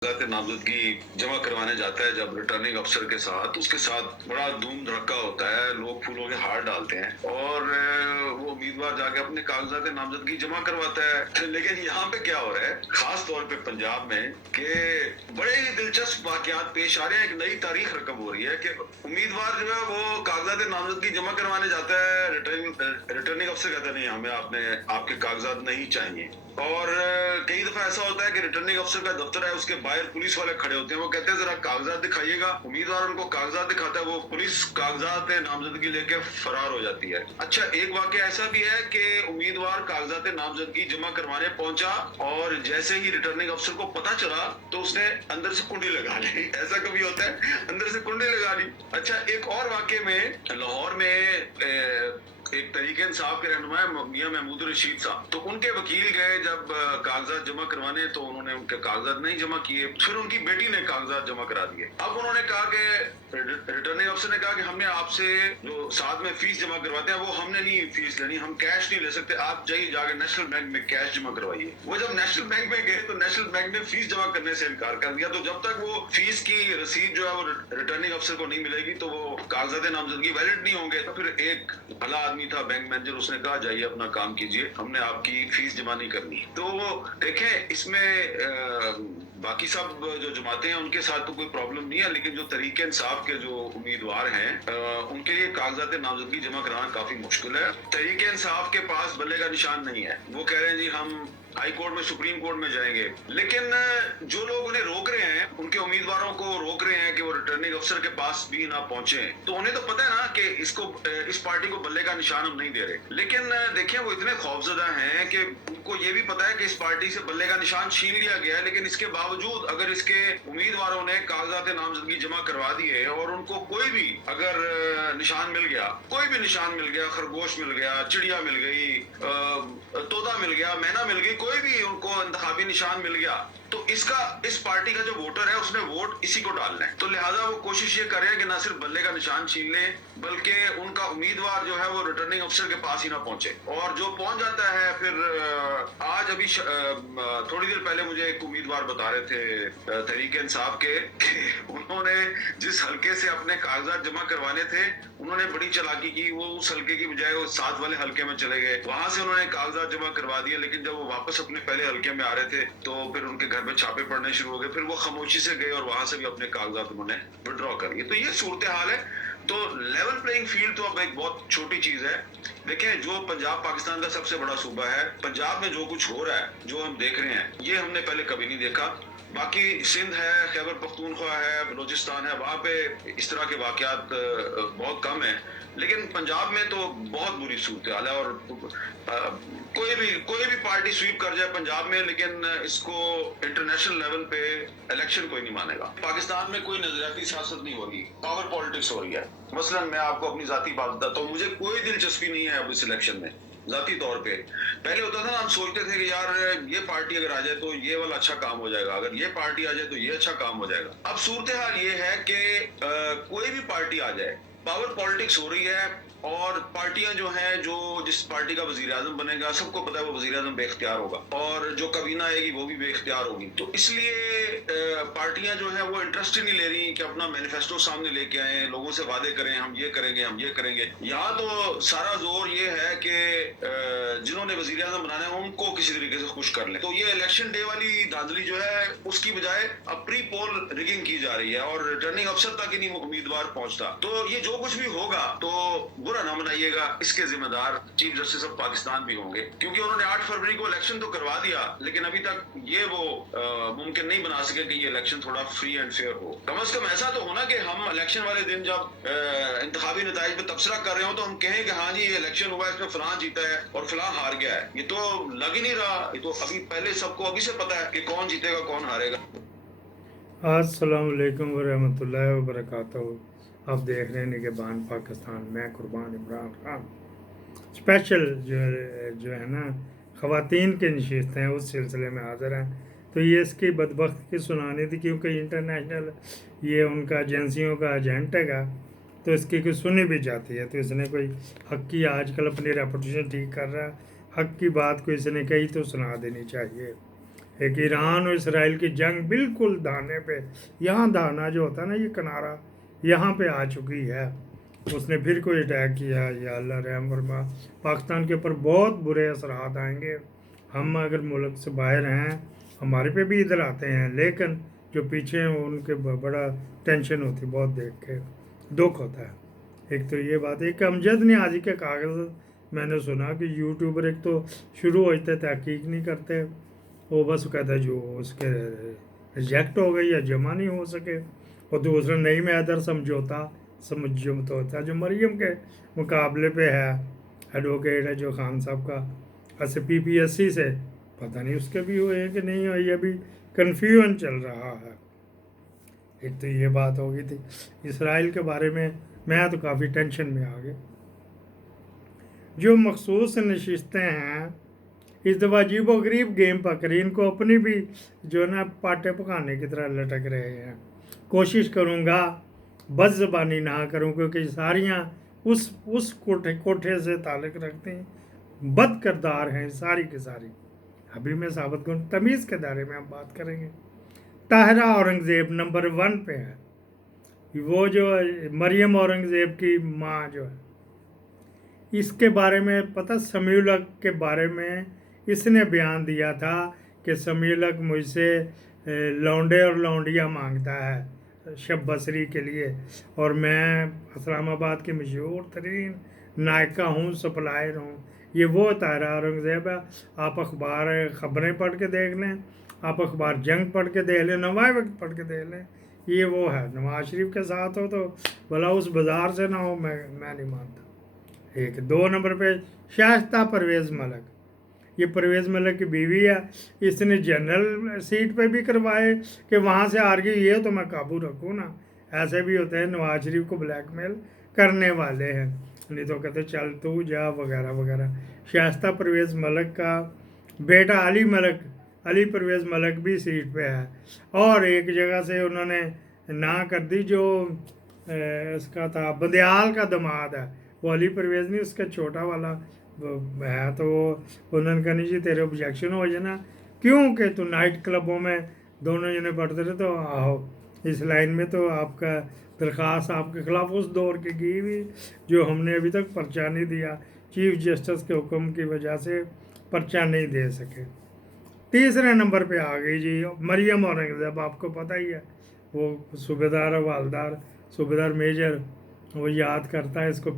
कागजात नामजदगी जमा करवाने जाता है जब रिटर्निंग अफसर के साथ, उसके साथ बड़ा धूम धड़का होता है, लोग फूलों के हार डालते हैं और वो उम्मीदवार जाके अपने कागजात नामजदगी जमा करवाता है। लेकिन यहाँ पे क्या हो रहा है, खास तौर पे पंजाब में, कि बड़े ही दिलचस्प वाकयात पेश आ रहे हैं। एक नई तारीख रकम हो रही है कि उम्मीदवार जो है वो कागजात नामजदगी जमा करवाने जाता है, रिटर्निंग अफसर कहता है नहीं, हमें आपके कागजात नहीं चाहिए। और कई दफा ऐसा होता है कि रिटर्निंग अफसर का दफ्तर है, उसके बाहर पुलिस वाले खड़े होते हैं, वो कहते हैं जरा कागजात दिखाइएगा। उम्मीदवार उनको कागजात दिखाता है, वो पुलिस कागजात नामजदगी लेके फरार हो जाती है। अच्छा, एक वाकया ऐसा भी है कि उम्मीदवार कागजात नामजदगी जमा करवाने पहुंचा और जैसे ही रिटर्निंग अफसर को पता चला तो उसने अंदर से कुंडी लगा ली। ऐसा कभी होता है, अंदर से कुंडी लगा ली। अच्छा, एक और वाकये में लाहौर में एक तहरीक इंसाफ के रहनुमा मियां महमूद रशीद साहब, तो उनके वकील गए जब कागजात जमा करवाने, तो उन्होंने उनके कागजात नहीं जमा किए। फिर उनकी बेटी ने कागजात जमा करा दिए। अब उन्होंने कहा कि रिटर्निंग अफसर ने कहा कि हमने आपसे जो साथ में फीस जमा करवाते हैं वो हमने नहीं फीस लेनी, हम कैश नहीं ले सकते, आप जाइए जाके नेशनल बैंक में कैश जमा करवाइए। वो जब नेशनल बैंक में गए तो नेशनल बैंक ने फीस जमा करने से इनकार कर दिया। तो जब तक वो फीस की रसीद जो है वो रिटर्निंग अफसर को नहीं मिलेगी तो वो कागजात नामजदगी वैलिड नहीं होंगे। तो फिर एक भला आदमी था, बैंक मैनेजर, उसने कहा जाइए अपना काम कीजिए, हमने आपकी फीस जमा नहीं करनी। तो देखें, इसमें बाकी सब जो जमाते हैं उनके साथ तो कोई प्रॉब्लम नहीं है, लेकिन जो तरीके इंसाफ के जो उम्मीदवार हैं उनके लिए कागजात नामजदगी जमा कराना काफी मुश्किल है। तरीके इंसाफ के पास बल्ले का निशान नहीं है। वो कह रहे हैं जी हम हाई कोर्ट में, सुप्रीम कोर्ट में जाएंगे, लेकिन जो लोग उन्हें रोक रहे हैं, उनके उम्मीदवारों को रोक रहे हैं कि वो रिटर्निंग अफसर के पास भी ना पहुंचे, तो उन्हें तो पता है ना कि इस पार्टी को बल्ले का निशान हम नहीं दे रहे। लेकिन देखिए, वो इतने खौफजदा हैं कि उनको ये भी पता है कि इस पार्टी से बल्ले का निशान छीन लिया गया है, लेकिन इसके बावजूद अगर इसके उम्मीदवारों ने कागजात नामजदगी जमा करवा दिए और उनको कोई भी अगर निशान मिल गया, कोई भी निशान मिल गया, खरगोश मिल गया, चिड़िया मिल गई, तोता मिल गया, मैना मिल गई, कोई भी उनको इंतखाबी निशान मिल गया, तो इस पार्टी का जो वोटर है उसने वोट इसी को डालना है। तो लिहाजा वो कोशिश ये कर रहे हैं कि ना सिर्फ बल्ले का निशान छीन लें, बल्कि उनका उम्मीदवार जो है वो रिटर्निंग अफसर के पास ही ना पहुंचे। और जो पहुंच जाता है फिर आज अभी थोड़ी देर पहले मुझे एक उम्मीदवार बता रहे थे तहरीक इंसाफ के, उन्होंने जिस हल्के से अपने कागजात जमा करवाने थे, उन्होंने बड़ी चालाकी की। वो उस हल्के की बजाय वो साथ वाले हल्के में चले गए, वहां से उन्होंने कागजात जमा करवा दिए। लेकिन जब वो वापस अपने पहले हल्के में आ रहे थे तो फिर उनके घर पे छापे पड़ने शुरू हो गए। फिर वो खामोशी से गए और वहां से भी अपने कागजात उन्होंने विड्रॉ कर लिए। तो ये सूरत हाल है। तो लेवल प्लेइंग फील्ड तो अब एक बहुत छोटी चीज है। देखें, जो पंजाब पाकिस्तान का सबसे बड़ा सूबा है, पंजाब में जो कुछ हो रहा है, जो हम देख रहे हैं, ये हमने पहले कभी नहीं देखा। बाकी सिंध है, खैबर पख्तूनख्वा है, बलोचिस्तान है, वहाँ पे इस तरह के वाकयात बहुत कम है। लेकिन पंजाब में तो बहुत बुरी सूरत हाल है। और कोई भी पार्टी स्वीप कर जाए पंजाब में, लेकिन इसको इंटरनेशनल लेवल पे इलेक्शन कोई नहीं मानेगा। पाकिस्तान में कोई नजरियाती सियासत नहीं हो रही, पावर पॉलिटिक्स हो रही है। मसलन मैं आपको अपनी जाती बात बताता हूँ, मुझे कोई दिलचस्पी नहीं है अब इस इलेक्शन में। जाती तौर पे पहले होता था ना, हम सोचते थे कि यार ये पार्टी अगर आ जाए तो ये वाला अच्छा काम हो जाएगा, अगर ये पार्टी आ जाए तो ये अच्छा काम हो जाएगा। अब सूरत हाल ये है कि कोई भी पार्टी आ जाए, पावर पॉलिटिक्स हो रही है। और पार्टियां जो हैं, जो जिस पार्टी का वजीर आजम बनेगा, सबको पता है वो वजीर आजम बेख्तियार होगा, और जो कबीना आएगी वो भी बेख्तियार होगी। तो इसलिए पार्टियां जो है वो इंटरेस्ट ही नहीं ले रही कि अपना मैनिफेस्टो सामने लेके आए, लोगों से वादे करें, हम ये करेंगे, हम ये करेंगे। यहाँ तो सारा जोर ये है कि जिन्होंने वजीर आजम बनाना है उनको किसी तरीके से खुश कर लें। तो ये इलेक्शन डे वाली धांधली जो है, उसकी बजाय अब प्री पोल रिगिंग की जा रही है और रिटर्निंग अफसर तक ही नहीं उम्मीदवार पहुंचता। तो ये जो कुछ भी होगा तो बुरा ना मनाइएगा, इसके जिम्मेदार चीफ जस्टिस ऑफ पाकिस्तान भी होंगे, क्योंकि उन्होंने 8 फरवरी को इलेक्शन तो करवा दिया, लेकिन अभी तक ये वो मुमकिन नहीं बना सके कि ये इलेक्शन थोड़ा फ्री एंड फेयर हो। कम से कम ऐसा तो होना कि हम इलेक्शन वाले दिन जब इंतखाबी नताइज पे तबसरा कर रहे हो तो हम कहें कि हाँ जी ये इलेक्शन हुआ है, इसमें फलां जीता है और फलां हार गया है। ये तो लग ही नहीं रहा। ये तो अभी पहले सबको अभी से पता है कि कौन जीतेगा कौन हारेगा। अस्सलाम वालेकुम वरहमतुल्लाहि वबरकातुहू। आप देख रहे हैं निगहबान पाकिस्तान, मैं कुर्बान इमरान खान। स्पेशल जो है ना, ख़वातीन के नशिस्त हैं, उस सिलसिले में हाज़िर हैं। तो ये इसकी बदबख्त की सुनानी थी, क्योंकि इंटरनेशनल ये उनका एजेंसियों का एजेंट है, तो इसकी कोई सुनी भी जाती है। तो इसने कोई हक़ की, आजकल अपनी रेपुटेशन ठीक कर रहा है, हक़ की बात कोई इसने कही तो सुना देनी चाहिए। ایک ایران اور اسرائیل کی جنگ بالکل دانے پہ، یہاں دانا جو ہوتا ہے نا، یہ کنارہ یہاں پہ آ چکی ہے. اس نے پھر کوئی اٹیک کیا، یا اللہ رحم فرما. پاکستان کے اوپر بہت برے اثرات آئیں گے. ہم اگر ملک سے باہر ہیں، ہمارے پہ بھی ادھر آتے ہیں، لیکن جو پیچھے ہیں ان کے بڑا ٹینشن ہوتی بہت، دیکھ کے دکھ ہوتا ہے. ایک تو یہ بات ہے کہ امجد نیازی کے کاغذ میں نے سنا کہ یوٹیوبر ایک تو شروع ہوتے تحقیق نہیں کرتے، وہ بس کہتا ہے جو اس کے ریجیکٹ ہو گئی یا جمع نہیں ہو سکے. اور دوسرا نئی میدر سمجھوتا ہوتا ہے جو مریم کے مقابلے پہ ہے، ایڈوکیٹ ہے جو خان صاحب کا ایسے PPSC سے، پتہ نہیں اس کے بھی ہوئے کہ نہیں ہوئے، یہ بھی کنفیوژن چل رہا ہے. ایک تو یہ بات ہو گئی تھی. اسرائیل کے بارے میں تو کافی ٹینشن میں آ گئے. جو مخصوص نشستیں ہیں اس دفعہ عجیب و غریب گیم پکڑی، ان کو اپنی بھی جو ہے نا پاٹے پکانے کی طرح لٹک رہے ہیں. کوشش کروں گا بد زبانی نہ کروں، کیونکہ ساریاں اس کوٹھے سے تعلق رکھتے ہیں، بد کردار ہیں ساری کی ساری. ابھی میں ثابت کروں، تمیز کے دائرے میں ہم بات کریں گے. طاہرہ اورنگزیب نمبر 1 پہ ہے. وہ جو مریم اورنگزیب کی ماں جو ہے، اس کے بارے میں پتہ، سمیع الحق کے بارے میں اس نے بیان دیا تھا کہ سمیع الحق مجھ سے لونڈے اور لونڈیاں مانگتا ہے شب بصری کے لیے، اور میں اسلام آباد کی مشہور ترین نائکہ ہوں، سپلائر ہوں. یہ وہ طاہرہ اورنگزیب ہے. آپ خبریں پڑھ کے دیکھ لیں، آپ اخبار جنگ پڑھ کے دیکھ لیں، نوائے وقت پڑھ کے دیکھ لیں. یہ وہ ہے. نواز شریف کے ساتھ ہو تو بھلا اس بازار سے نہ ہو، میں نہیں مانتا. ایک 2 نمبر پہ شائستہ پرویز ملک. یہ پرویز ملک کی بیوی ہے. اس نے جنرل سیٹ پہ بھی کروائے کہ وہاں سے ہار گئی، یہ تو میں قابو رکھوں نا. ایسے بھی ہوتے ہیں نواز شریف کو بلیک میل کرنے والے ہیں، نہیں تو کہتے چل تو جا وغیرہ وغیرہ. شائستہ پرویز ملک کا بیٹا علی پرویز ملک بھی سیٹ پہ ہے. اور ایک جگہ سے انہوں نے نہ کر دی، جو اس کا تھا بندیال کا دماد ہے، وہ علی پرویز نہیں، اس کا چھوٹا والا ہے. تو وہ انہوں نے کہا نہیں جی تیرے آبجیکشن ہو جائے نا، کیونکہ تو نائٹ کلبوں میں دونوں جنے پڑھتے رہے، تو آؤ اس لائن میں. تو آپ کا درخواست آپ کے خلاف اس دور کی گئی ہوئی، جو ہم نے ابھی تک پرچہ نہیں دیا، چیف جسٹس کے حکم کی وجہ سے پرچہ نہیں دے سکے. تیسرے نمبر پہ آ گئی جی مریم اورنگزیب. آپ کو پتہ ہی ہے وہ صوبیدار والدار، صوبیدار میجر، وہ یاد کرتا ہے اس کو